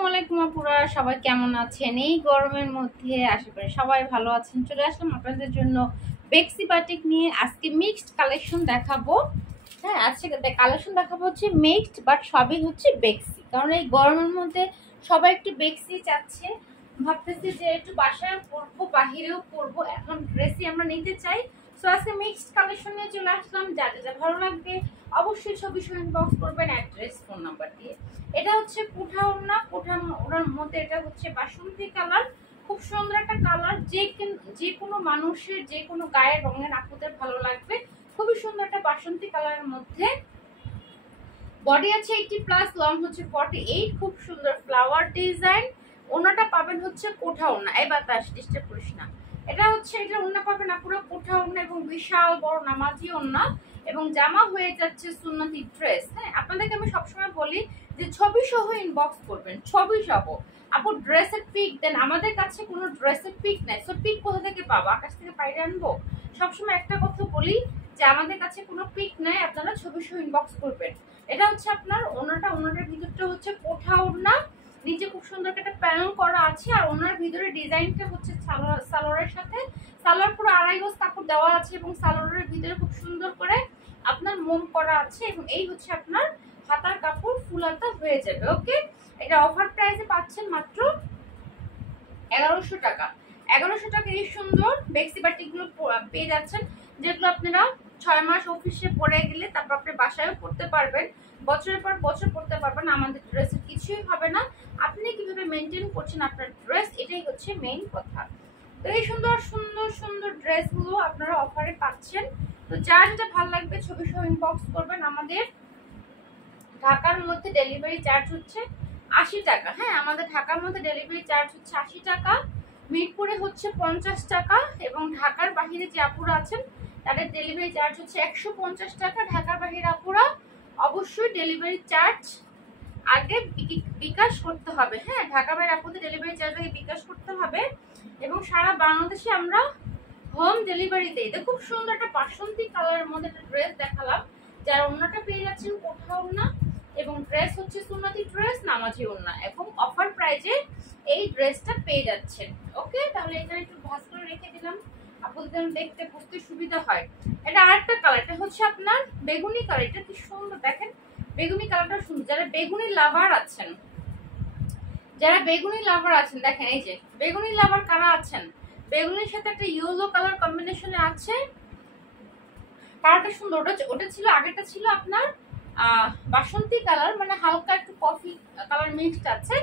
আসসালামু আলাইকুম আপুরা, সবাই কেমন আছেন? এই গরমের মধ্যে আশা করি সবাই ভালো আছেন। চলে আসলাম আপনাদের জন্য বেক্সি বাটিক নিয়ে। আজকে মিক্সড কালেকশন দেখাবো। হ্যাঁ, আজকে কালেকশন দেখাবো হচ্ছে মিক্সড, বাট সবই হচ্ছে বেক্সি। কারণ এই গরমের মধ্যে সবাই একটু বেক্সি চাচ্ছে, ভাবতেছি যে একটু বাসায় পরবো, বাহিরেও পরবো, এখন ড্রেসই আমরা নিতে চাই। সো আজকে মিক্সড কালেকশন নিয়ে চলে আসলাম। যা যা ভালো লাগবে অবশ্যই ছবি সহ ইনবক্স করবেন অ্যাড্রেস ফোন নাম্বার দিয়ে। এটা হচ্ছে কোঠা ওড়না, কোঠা ওড়নার মধ্যে এটা হচ্ছে বাসন্তী কালার। খুব সুন্দর একটা কালার, যে কোনো মানুষের যে কোনো গায়ের রঙের আপুদের ভালো লাগবে। খুবই সুন্দর একটা বাসন্তী কালারের মধ্যে বডি আছে 80+, লং হচ্ছে 48। খুব সুন্দর ফ্লাওয়ার ডিজাইন। ওড়নাটা পাবেন হচ্ছে কোঠা ওড়না। এই বাতাস ডিস্টার্ব করিস না। এটা হচ্ছে এটা ওড়না পাবেন পুরো কোঠা ওড়না এবং বিশাল বড় নামাজি ওড়না, এবং জামা হয়ে যাচ্ছে সুন্নতি ড্রেস। হ্যাঁ, আপনাদেরকে আমি সবসময় বলি যে ছবি সহ ইনবক্স করবেন, ছবি সহ। আপু ড্রেসের পিক দেন, আমাদের কাছে কোনো ড্রেসের পিক নাই। সো পিক কোথা থেকে পাবো? আকাশ থেকে পাইরে আনবো? সবসময় একটা কথা বলি যে আমাদের কাছে কোনো পিক নাই, আপনারা ছবি সহ ইনবক্স করবেন। এটা হচ্ছে আপনার ওনাটার ভিতরটা হচ্ছে কোঠা ওড়না, নিচে খুব সুন্দর একটা প্যানেল করা আছে, আর ওনার ভিতরে ডিজাইনটা হচ্ছে সালোয়ারের সাথে। সালোয়ার পুরো 2.5 গজ কাপড় দেওয়া আছে, এবং সালোয়ারের ভিতরে খুব সুন্দর করে আপনার মোম করা আছে, এবং এই হচ্ছে আপনার হাতার কাপড়, ফুল হাতা হয়ে যাবে। ওকে, এটা অফার প্রাইসে পাচ্ছেন মাত্র 1100 টাকা। 1100 টাকা এই সুন্দর বেক্সি বাটিকগুলো পেয়ে যাচ্ছেন, যেগুলো আপনারা 6 মাস অফিসে পরে গেলে তারপর আপনি বাসায়ও পড়তে পারবেন, বছরের পর বছর পড়তে পারবেন। আমাদের ড্রেসের কিছুই হবে না। আপনি কিভাবে মেনটেন করছেন আপনার ড্রেস, এটাই হচ্ছে মেইন কথা। তো এই সুন্দর সুন্দর সুন্দর ড্রেসগুলো আপনারা অফারে পাচ্ছেন। তো যার যেটা ভালো লাগবে ছবি সহ ইনবক্স করবেন। আমাদের ঢাকার মধ্যে ডেলিভারি চার্জ হচ্ছে 80 টাকা। হ্যাঁ, আমাদের ঢাকার মধ্যে ডেলিভারি চার্জ হচ্ছে 80 টাকা, মিরপুরে হচ্ছে 50 টাকা, এবং ঢাকার বাহিরে যে আপুরা আছেন তাদের ডেলিভারি চার্জ হচ্ছে 150 টাকা। ঢাকার বাহিরে আপুরা অবশ্যই ডেলিভারি চার্জ আগে বিকাশ করতে হবে। হ্যাঁ, ঢাকা বাইরে আপুদের ডেলিভারি চার্জ আগে বিকাশ করতে হবে, এবং সারা বাংলাদেশে আমরা হোম ডেলিভারি দেই। খুব সুন্দর একটা বাসন্তী কালারের মধ্যে একটা ড্রেস দেখালাম, যার ওড়নাটা পেয়ে যাচ্ছেন কোঠা ওড়না, এবং ড্রেস হচ্ছে সুন্নতি ড্রেস, নামাজি ওড়না, এবং অফার প্রাইজে এই ড্রেসটা পেয়ে যাচ্ছেন। ওকে, তাহলে এটা একটু ভাঁজ করে রেখে দিলাম, আপনাদের দেখতে বুঝতে সুবিধা হয়। এটা আরেকটা কালার, এটা হচ্ছে আপনার বেগুনি কালার। এটা কি সুন্দর দেখেন, বেগুনি কালারটা সুন্দর। যারা বেগুনি লাভার আছেন, দেখেন এই যে বেগুনি লাভার কারা আছেন, বেগুনির সাথে একটা ইয়েলো কালার কম্বিনেশনে আছে, কালারটা সুন্দর। ওটা ছিল আগেরটা ছিল আপনার বাসন্তী কালার, মানে হালকা একটু কফি কালার মিক্সড আছে,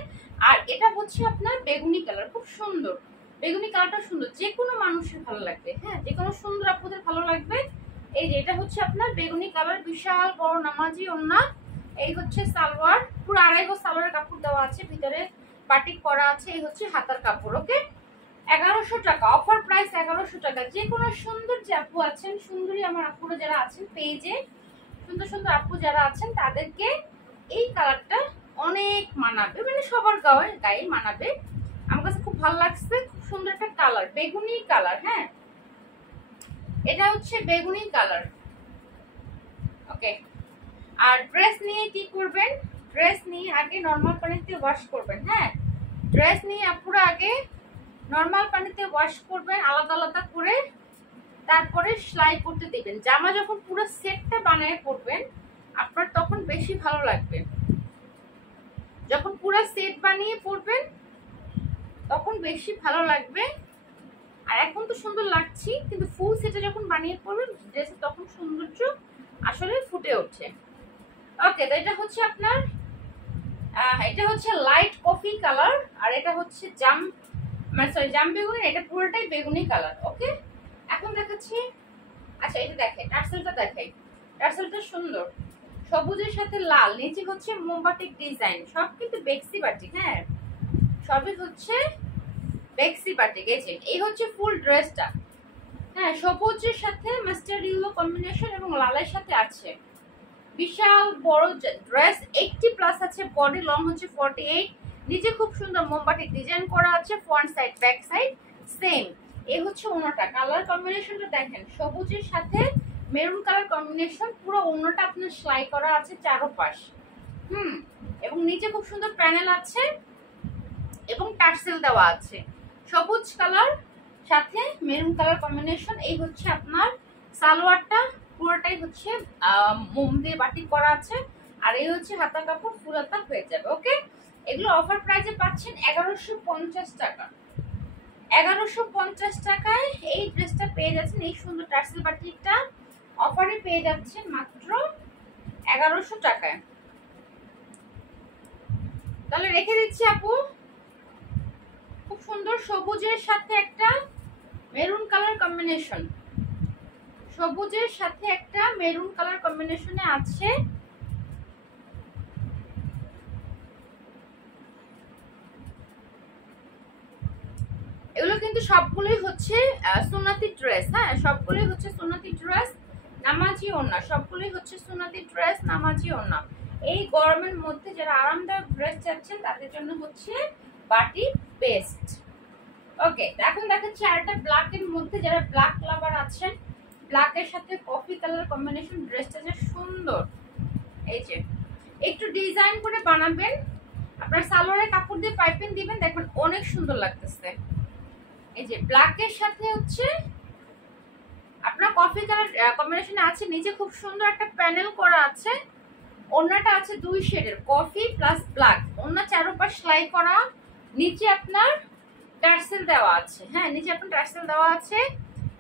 আর এটা হচ্ছে আপনার বেগুনি কালার। খুব সুন্দর, বেগুনি কালারটা সুন্দর, যে কোনো মানুষের ভালো লাগবে। হ্যাঁ, যে কোনো সুন্দর আপনাদের ভালো লাগবে। এই যে এটা হচ্ছে আপনার বেগুনি কালার, বিশাল বড় নামাজি ওড়না। এই হচ্ছে সালোয়ার, পুরো 2.5 গজ সালোয়ারের কাপড় দেওয়া আছে, ভিতরে বাটিক করা আছে। এই হচ্ছে হাতার কাপড়। ওকে, 1100 টাকা, অফার প্রাইস 1100 টাকা। যে কোনো সুন্দর যে আপু আছেন, সুন্দরী আমার আপুরা যারা আছেন পেজে, সুন্দর সুন্দর আপু যারা আছেন, তাদেরকে এই কালারটা অনেক মানাবে, মানে সবার গায়ে মানাবে। আমার কাছে খুব ভালো লাগছে, খুব সুন্দর একটা কালার, বেগুনি কালার। হ্যাঁ, এটা হচ্ছে বেগুনি কালার। ওকে, আর ড্রেস নিয়ে কি করবেন? ড্রেস নিয়ে আগে নর্মাল পানিতে ওয়াশ করবেন। হ্যাঁ, ড্রেস নিয়ে আপুরা আগে নর্মাল পানিতে ওয়াশ করবেন আলাদা আলাদা করে, তারপরে সেলাই করতে দিবেন। জামা যখন পুরো সেটটা বানিয়ে পরবেন আপনার তখন বেশি ভালো লাগবে। যখন পুরো সেট বানিয়ে পরবেন তখন বেশি ভালো লাগবে। আর এখন তো সুন্দর লাগছি, কিন্তু ফুল সেটে যখন বানিয়ে পরবেন ড্রেসে তখন সৌন্দর্য আসলে ফুটে ওঠে। ওকে, তো এটা হচ্ছে আপনার এটা হচ্ছে লাইট কফি কালার, আর এটা হচ্ছে জাম বেগুনি, এটা পুরোটাই বেগুনি কালার। ওকে, এখন দেখাচ্ছি, আচ্ছা এটা দেখেন, টার্সেলটা দেখাই। টার্সেলটা সুন্দর, সবুজের সাথে লাল, নিচে হচ্ছে মোমবাটিক ডিজাইন, সব কিন্তু বেক্সি বাটিক। হ্যাঁ, সবই হচ্ছে বেক্সি বাটিক। এই হচ্ছে ফুল ড্রেসটা। হ্যাঁ, সবুজের সাথে মাস্টার্ড ইয়েলো কম্বিনেশন এবং লালের সাথে আছে। বিশাল বড় ড্রেস, 80+ আছে, বডি লং হচ্ছে 48, নিচে খুব সুন্দর মোমবাটিক ডিজাইন করা আছে, front side back side same. এই হচ্ছে ওড়নাটা, কালার কম্বিনেশনটা দেখেন, সবুজের সাথে মেরুন কালার কম্বিনেশন, পুরো ওড়নাটা আপনার সেলাই করা আছে চারোপাশ। এবং নিচে খুব সুন্দর প্যানেল আছে, এবং টার্সেল দেওয়া আছে। সবুজ কালার সাথে মেরুন কালার কম্বিনেশন। এই হচ্ছে আপনার সালোয়ারটা, পুরোটাই হচ্ছে মোম দিয়ে বাটিক করা আছে। আর এই হচ্ছে হাতা কাপড়, ফুল হাতা হয়ে যাবে। ওকে, এগুলো অফার প্রাইসে পাচ্ছেন 1150 টাকা। 1150 টাকায় এই ড্রেসটা পেয়ে যাচ্ছেন। এই সুন্দর টার্সেল বাটিকটা অফারে পেয়ে যাচ্ছেন মাত্র 1100 টাকায়। তাহলে রেখে দিচ্ছি আপু। খুব সুন্দর সবুজের সাথে একটা মেরুন কালার কম্বিনেশন, সবুজের সাথে একটা মেরুন কালার কম্বিনেশনে আছে। এগুলো কিন্তু সবগুলোই হচ্ছে সুন্নতি ড্রেস। হ্যাঁ, সবগুলোই হচ্ছে সুন্নতি ড্রেস, নামাজি ওড়না। সবগুলোই হচ্ছে সুন্নতি ড্রেস, নামাজি ওড়না। এই গরমের মধ্যে যারা আরামদায়ক ড্রেস চাচ্ছেন তাদের জন্য হচ্ছে বাটি বেস্ট। ওকে, এখন দেখাচ্ছি আরেকটা ব্ল্যাকের মধ্যে, যারা ব্ল্যাক লাভার আছেন, ব্ল্যাকের সাথে কফি কালার কম্বিনেশন। ড্রেসটা যে সুন্দর, এই যে একটু ডিজাইন করে বানাবেন, আপনার সালোয়ারের কাপড় দিয়ে পাইপিং দিবেন, দেখবেন অনেক সুন্দর লাগতেছে। এই যে ব্ল্যাকের সাথে হচ্ছে আপনার কফি কালার কম্বিনেশনে আছে। নিচে খুব সুন্দর একটা প্যানেল করা আছে। ওড়নাটা আছে 2 শেডের, কফি প্লাস ব্ল্যাক। ওড়না চারপাশ সেলাই করা, নিচে আপনার টার্সেল দেওয়া আছে। হ্যাঁ, নিচে আপনার টার্সেল দেওয়া আছে।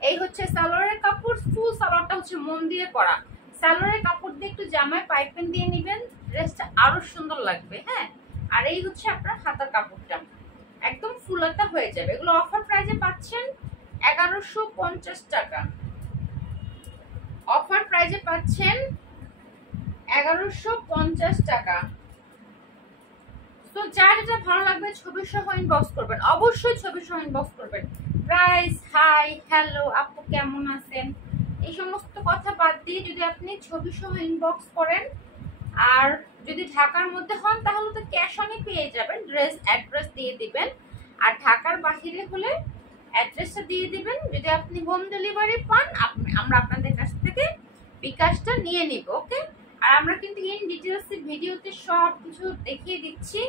এই হচ্ছে সালোয়ারের কাপড়, ফুল সালোয়ারটা হচ্ছে মোম দিয়ে করা। সালোয়ারের কাপড় দিয়ে একটু জামায় পাইপিং দিয়ে নেবেন, ড্রেসটা আরো সুন্দর লাগবে। হ্যাঁ, আর এই হচ্ছে আপনার হাতার কাপড়টা, একদম ফুলাতা হয়ে যাবে। এগুলো অফার প্রাইসে পাচ্ছেন 1150 টাকা। অফার প্রাইসে পাচ্ছেন 1150 টাকা। তো যার যেটা ভালো লাগবে ছবি সহ ইনবক্স করবেন, অবশ্যই ছবি সহ ইনবক্স করবেন। প্রাইস, হাই, হ্যালো, আপু কেমন আছেন, এই সমস্ত কথা বাদ দিয়ে যদি আপনি ছবি সহ ইনবক্স করেন, আর যদি ঢাকার মধ্যে হন তাহলে তো ক্যাশ অনে পেয়ে যাবেন, ড্রেস অ্যাড্রেস দিয়ে দিবেন। আর ঢাকার বাহিরে হলে অ্যাড্রেসটা দিয়ে দিবেন। যদি আপনি হোম ডেলিভারি পান, আমরা আপনাদের কাছ থেকে বিকাশটা নিয়ে নিব। ওকে, আর আমরা কিন্তু ইন ডিটেলস ভিডিওতে সব কিছু দেখিয়ে দিচ্ছি,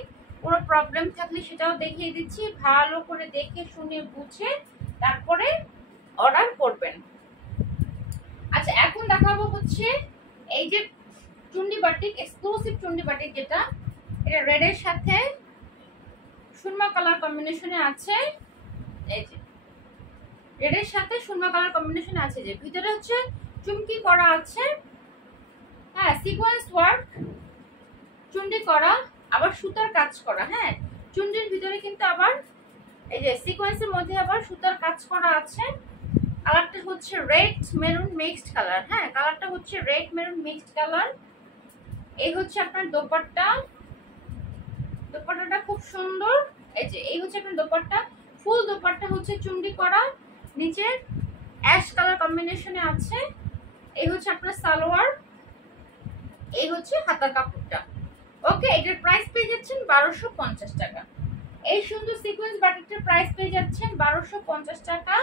কোনো প্রবলেম থাকলে সেটাও দেখিয়ে দিচ্ছি। ভালো করে দেখে শুনে বুঝে তারপরে অর্ডার করবেন। আচ্ছা, এখন দেখাবো হচ্ছে এই যে Chundi batik, exclusive Chundi batik, যেটা এটা রেডের সাথে সুরমা কালার কম্বিনেশনে আছে। এই যে রেডের সাথে সুরমা কালার কম্বিনেশনে আছে, যে ভিতরে হচ্ছে চুমকি করা আছে। হ্যাঁ, সিকোয়েন্স ওয়ার্ক, চুন্ডি করা, আবার সুতার কাজ করা। হ্যাঁ, চুন্ডির ভিতরে কিন্তু আবার এই যে সিকোয়েন্সের মধ্যে আবার সুতার কাজ করা আছে। কালারটা হচ্ছে রেড মেরুন মিক্সড কালার। হ্যাঁ, কালারটা হচ্ছে রেড মেরুন মিক্সড কালার। এই হচ্ছে আপনার দোপাট্টা, দোপাট্টাটা খুব সুন্দর। এই যে এই হচ্ছে আপনার দোপাট্টা, ফুল দোপাট্টা হচ্ছে চুন্ডি করা, নিচে অ্যাশ কালার কম্বিনেশনে আছে। এই হচ্ছে আপনার সালোয়ার, এই হচ্ছে হাতার কাপড়টা। ওকে, এটার প্রাইস পেয়ে যাচ্ছেন 1250 টাকা। এই সুন্দর সিকোয়েন্স বাটিকটার প্রাইস পেয়ে যাচ্ছেন 1250 টাকা।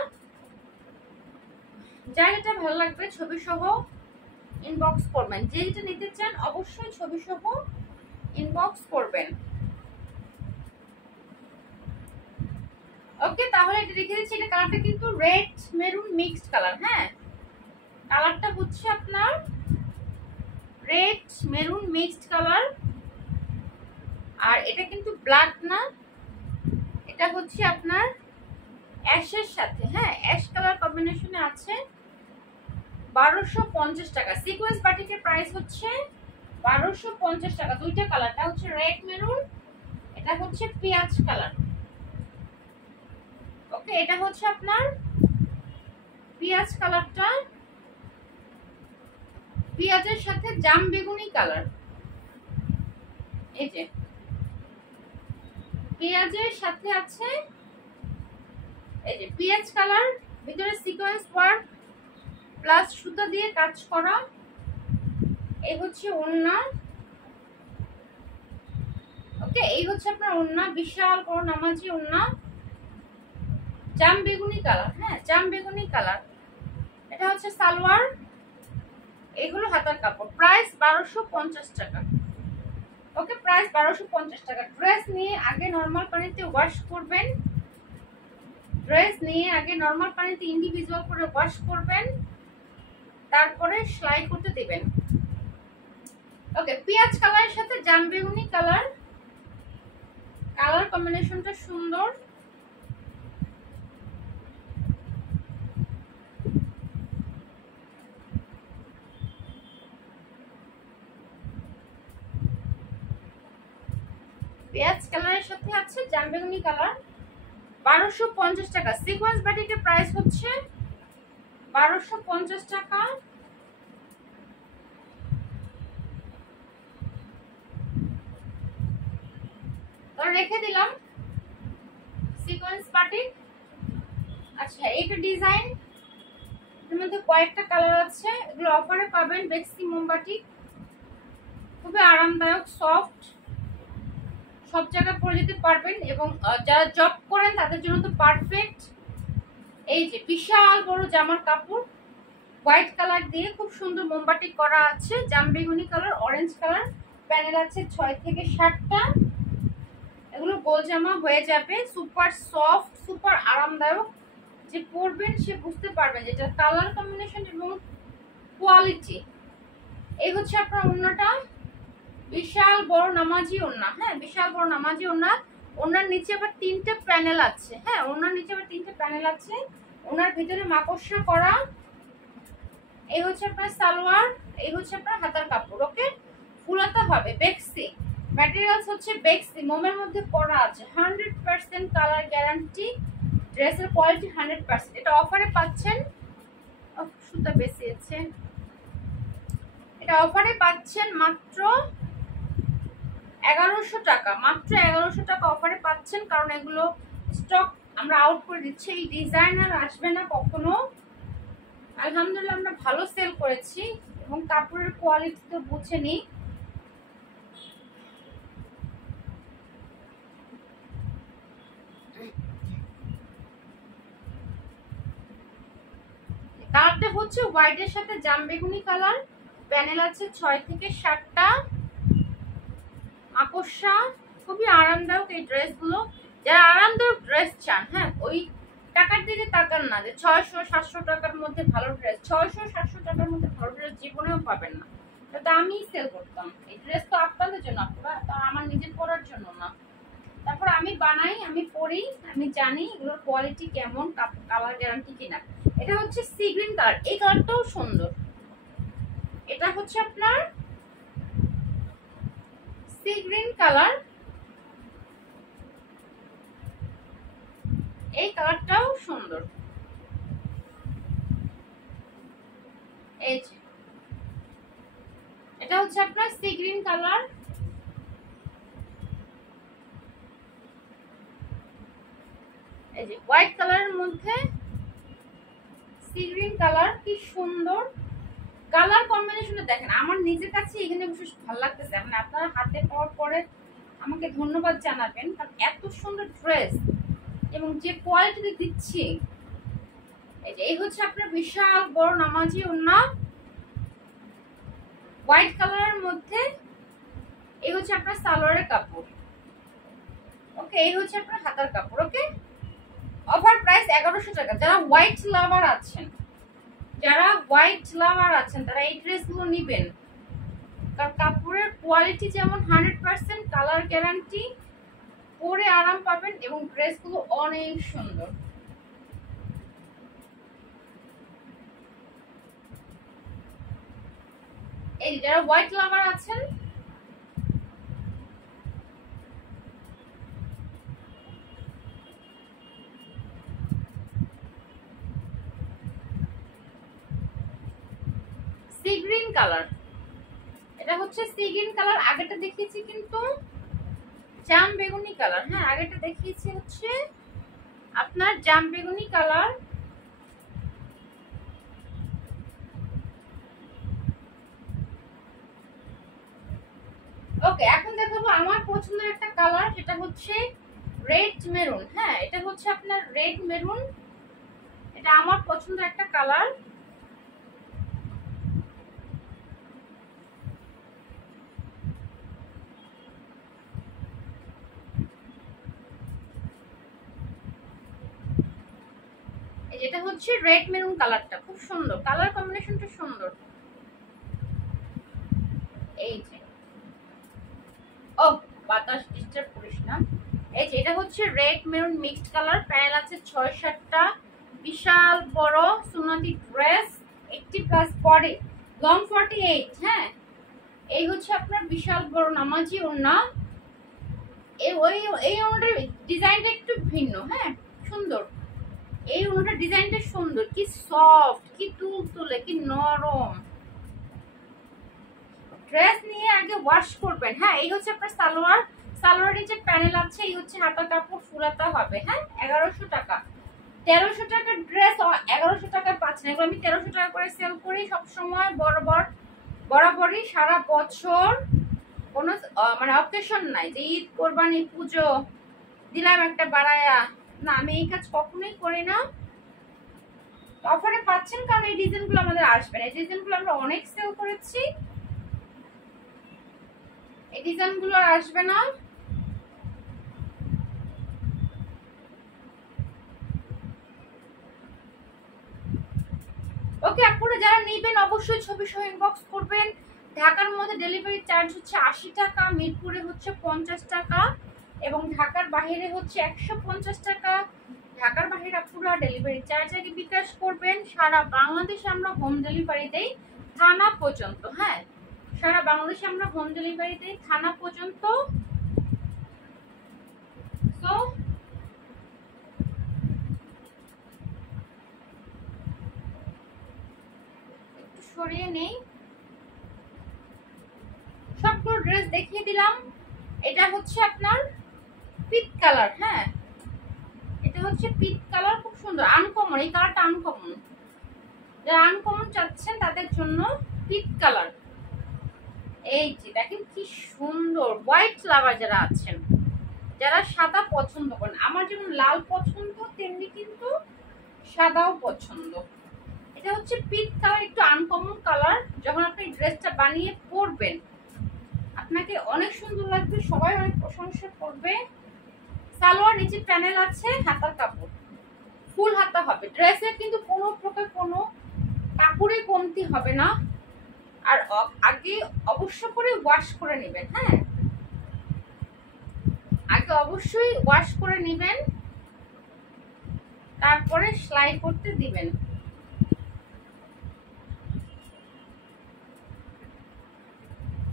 যার এটা ভালো লাগবে ছবি সহ ইনবক্স করবেন, যে যেটা নিতে চান অবশ্যই ছবি সহ ইনবক্স করবেন। ওকে, তাহলে এটা রেখে দিচ্ছি। এটা কালারটা কিন্তু রেড মেরুন মিক্সড কালার। হ্যাঁ, কালারটা হচ্ছে আপনার রেড মেরুন মিক্সড কালার। আর এটা কিন্তু ব্ল্যাক না, এটা হচ্ছে আপনার অ্যাশের সাথে, হ্যাঁ, অ্যাশ কালার কম্বিনেশনে আছে। 1250 টাকা। সিকোয়েন্স বাটিকের প্রাইস হচ্ছে 1250 টাকা। দুইটা কালারটা হচ্ছে রেড মেরুন, এটা হচ্ছে পেঁয়াজ কালার। ওকে, এটা হচ্ছে আপনার পেঁয়াজ কালারটা, পেঁয়াজের সাথে জাম বেগুনি কালার। এই যে পেঁয়াজের সাথে আছে এই যে পেঁয়াজ কালার, ভিতরে সিকোয়েন্স ওয়ার্ক প্লাস সুতা দিয়ে কাজ করা। এই হচ্ছে ওড়না। ওকে, এই হচ্ছে আপনার ওড়না, বিশাল বড় নামাজি ওড়না, জাম বেগুনি কালার। হ্যাঁ, জাম বেগুনি কালার। এটা হচ্ছে সালোয়ার, এগুলো হাতার কাপড়। প্রাইস 1250 টাকা। ওকে, প্রাইস 1250 টাকা। ড্রেস নিয়ে আগে নরমাল পানিতে ওয়াশ করবেন, ড্রেস নিয়ে আগে নরমাল পানিতে ইন্ডিভিজুয়াল করে ওয়াশ করবেন, তারপরে সেলাই করতে দিবেন। ওকে, পেঁয়াজ কালারের সাথে জাম বেগুনি কালার, কালার কম্বিনেশনটা সুন্দর। পেঁয়াজ কালারের সাথে আছে জাম বেগুনি কালার, 1250 টাকা। সিকোয়েন্স বাটিকের প্রাইস হচ্ছে 1250 টাকা। রেখে দিলাম সিকোয়েন্স বাটিক। আচ্ছা, এইটা ডিজাইন, এর মধ্যে কয়েকটা কালার আছে, এগুলো অফারে পাবেন। বেক্সি মোমবাটি, খুবই আরামদায়ক, সফট, সব জায়গায় পরে যেতে পারবেন এবং যারা জব করেন তাদের জন্য তো পারফেক্ট। এই যে বিশাল বড় জামার কাপড়, হোয়াইট কালার দিয়ে খুব সুন্দর মোমবাটি করা আছে, জাম বেগুনি কালার, অরেঞ্জ কালার, প্যানেল আছে 6 থেকে 7টা। এগুলো গোল জামা হয়ে যাবে, সুপার সফট, সুপার আরামদায়ক। যে পরবেন সে বুঝতে পারবেন যে এটা কালার কম্বিনেশন এবং কোয়ালিটি। এই হচ্ছে আপনার ওড়নাটা, বিশাল বড় নামাজি ওড়না। হ্যাঁ, বিশাল বড় নামাজি ওড়না। ওড়নার নিচে আবার 3টে প্যানেল আছে। হ্যাঁ, ওড়নার নিচে আবার 3টে প্যানেল আছে, ওড়নার ভিতরে মাকড়সা করা। এই হচ্ছে আপনার সালোয়ার, এই হচ্ছে আপনার হাতার কাপড়। ওকে, ফুলাতে হবে। বেক্সি ম্যাটেরিয়ালস হচ্ছে বেক্সি, মোমের মধ্যে করা আছে, 100% কালার গ্যারান্টি, ড্রেসের কোয়ালিটি 100%। এটা অফারে পাচ্ছেন, সুতা বেশি আছে, এটা অফারে পাচ্ছেন মাত্র 1100 টাকা। মাত্র 1100 টাকা অফারে পাচ্ছেন, কারণ এগুলো স্টক আমরা আউট করে দিচ্ছি। এই ডিজাইন আর আসবে না কখনো। আলহামদুলিল্লাহ আমরা ভালো সেল করেছি এবং কাপড়ের কোয়ালিটি তো বুঝে নিই। কালারটা হচ্ছে হোয়াইটের সাথে জাম বেগুনি কালার, প্যানেল আছে 6 থেকে 7টা, আকর্ষা, খুবই আরামদায়ক এই ড্রেসগুলো। যারা আরামদায়ক ড্রেস চান, হ্যাঁ, ওই টাকার দিকে তাকান না যে 600-700 টাকার মধ্যে ভালো ড্রেস। 600-700 টাকার মধ্যে ভালো ড্রেস জীবনেও পাবেন না, তো আমি সেল করতাম। এই ড্রেস তো আপনাদের জন্য, আপনারা তো আমার নিজের পরার জন্য না। তারপর আমি বানাই, আমি পরি, আমি জানি এগুলোর কোয়ালিটি কেমন, কালার গ্যারান্টি কিনা। এটা হচ্ছে সি গ্রিন কালার, এই কালারটাও সুন্দর। এটা হচ্ছে আপনার সি গ্রিন কালার, এই কালারটাও সুন্দর। এই যে এটা হচ্ছে আপনার সি গ্রিন কালার। এই যে হোয়াইট কালারের মধ্যে সি গ্রিন কালার, কি সুন্দর কালার কম্বিনেশনে। দেখেন আমার নিজের কাছে এখানে বিশেষ ভালো লাগতেছে। মানে আপনারা হাতে পাওয়ার পরে আমাকে ধন্যবাদ জানাবেন, কারণ এত সুন্দর ড্রেস এবং যে কোয়ালিটি দিচ্ছি। এই হচ্ছে আপনার বিশাল বড় নামাজি ওড়না, হোয়াইট কালারের মধ্যে। এই হচ্ছে আপনার সালোয়ারের কাপড়। ওকে, এই হচ্ছে আপনার হাতার কাপড়। ওকে, অফার প্রাইস 1100 টাকা। যারা হোয়াইট লাভার আছেন, যারা হোয়াইট লাভার আছেন তারা এই ড্রেসগুলো নেবেন, কারণ কাপড়ের কোয়ালিটি যেমন 100%, কালার গ্যারান্টি, পরে আরাম পাবেন এবং ড্রেসগুলো অনেক সুন্দর। এই যারা হোয়াইট লাভার আছেন, সি গ্রিন কালার, এটা হচ্ছে সি গ্রিন কালার। আগেটা দেখিয়েছি কিন্তু জাম বেগুনি কালার। হ্যাঁ, আগেটা দেখিয়েছি হচ্ছে আপনার জাম বেগুনি কালার। ওকে, এখন দেখাবো আমার পছন্দের একটা কালার, সেটা হচ্ছে রেড মেরুন। হ্যাঁ, এটা হচ্ছে আপনার রেড মেরুন, এটা আমার পছন্দের একটা কালার। যেটা হচ্ছে রেড মেরুন কালারটা, খুব সুন্দর কালার কম্বিনেশনটা, সুন্দর। এই যে ও বাতাস ডিস্টার্ব করিস না। এই যে এটা হচ্ছে red maroon mixed colour, panel আছে 6-7টা, বিশাল বড় সুন্নতি ড্রেস, 80+ বডি, লং 48। হ্যাঁ, এই হচ্ছে আপনার বিশাল বড় নামাজি ওড়না। এই ওড়নাটার ডিজাইনটা একটু ভিন্ন, হ্যাঁ সুন্দর। এই ওড়নাটার ডিজাইনটা সুন্দর, কি সফট, কি তুলতুলে, কি নরম। ড্রেস নিয়ে আগে ওয়াশ করবেন। হ্যাঁ, এই হচ্ছে আপনার সালোয়ার, সালোয়ারের নিচে প্যানেল আছে, এই হচ্ছে হাতা কাপড়, ফুলাতা হবে। হ্যাঁ, 1100 টাকা। 1300 টাকার ড্রেস 1100 টাকায় পাচ্ছেন। এগুলো আমি 1300 টাকা করে সেল করি সবসময়, বরাবরই সারা বছর। কোনো মানে অকেশন নাই যে ঈদ, কোরবানি, পুজো দিলাম একটা বাড়ায়া, না আমি এই কাজ কখনোই করি না। অফারে পাচ্ছেন কারণ এই ডিজাইনগুলো আমাদের আসবে না। এই ডিজাইনগুলো আমরা অনেক সেল করেছি, এই ডিজাইনগুলো আর আসবে না। ওকে, আপনারা যারা নেবেন অবশ্যই ছবি সহ ইনবক্স করবেন। ঢাকার মধ্যে ডেলিভারি চার্জ হচ্ছে 80 টাকা, মিরপুরে হচ্ছে 50 টাকা, এবং ঢাকার বাইরে হচ্ছে 150 টাকা। ঢাকার বাইরে পুরো ডেলিভারি চার্জ আগে বিকাশ করবেন। সারা বাংলাদেশে আমরা হোম ডেলিভারি দেই, থানা পর্যন্ত। হ্যাঁ, সারা বাংলাদেশে আমরা হোম ডেলিভারি দেই, থানা পর্যন্ত। সো একটু সরিয়ে নেই, সবগুলো ড্রেস দেখিয়ে দিলাম। এটা হচ্ছে আপনার পিট কালার। হ্যাঁ, এটা হচ্ছে পিট কালার, খুব সুন্দর, আনকমন। এই কালারটা আনকমন, যারা আনকমন চাচ্ছেন তাদের জন্য পিট কালার। এই যে দেখেন কি সুন্দর, হোয়াইট লাভার যারা আছেন, যারা সাদা পছন্দ করেন, আমার যেমন লাল পছন্দ তেমনি কিন্তু সাদাও পছন্দ। এটা হচ্ছে পিট কালার, একটু আনকমন কালার। যখন আপনি ড্রেসটা বানিয়ে পরবেন আপনাকে অনেক সুন্দর লাগবে, সবাই অনেক প্রশংসা করবে। সালোয়ার নিচে প্যানেল আছে, হাতার কাপড় ফুল হাতা হবে। ড্রেসের কিন্তু কোনো প্রকার কোনো কাপড়ে কমতি হবে না। আর আগে অবশ্য করে ওয়াশ করে নেবেন। হ্যাঁ, আগে অবশ্যই ওয়াশ করে নেবেন, তারপরে সেলাই করতে দিবেন।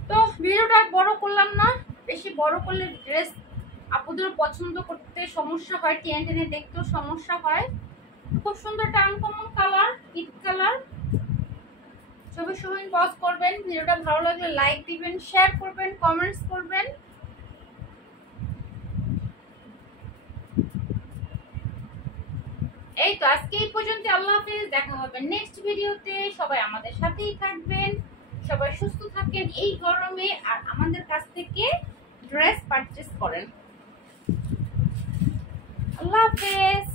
তো ভিডিওটা বড় করলাম না, বেশি বড় করলে ড্রেস আপুদের পছন্দ করতে সমস্যা হয়, টেনে টেনে দেখতেও সমস্যা হয়। খুব সুন্দর আনকমন কালার, পিট কালার। ছবি সহ ইনবক্স করবেন। ভিডিওটা ভালো লাগলে লাইক দিবেন, শেয়ার করবেন, কমেন্টস করবেন। এই তো আজকে এই পর্যন্ত, আল্লাহ হাফেজ, দেখা হবে নেক্সট ভিডিওতে। সবাই আমাদের সাথেই থাকবেন, সবাই সুস্থ থাকেন এই গরমে, আর আমাদের কাছ থেকে ড্রেস পারচেজ করেন। আল্লাহ হাফেজ।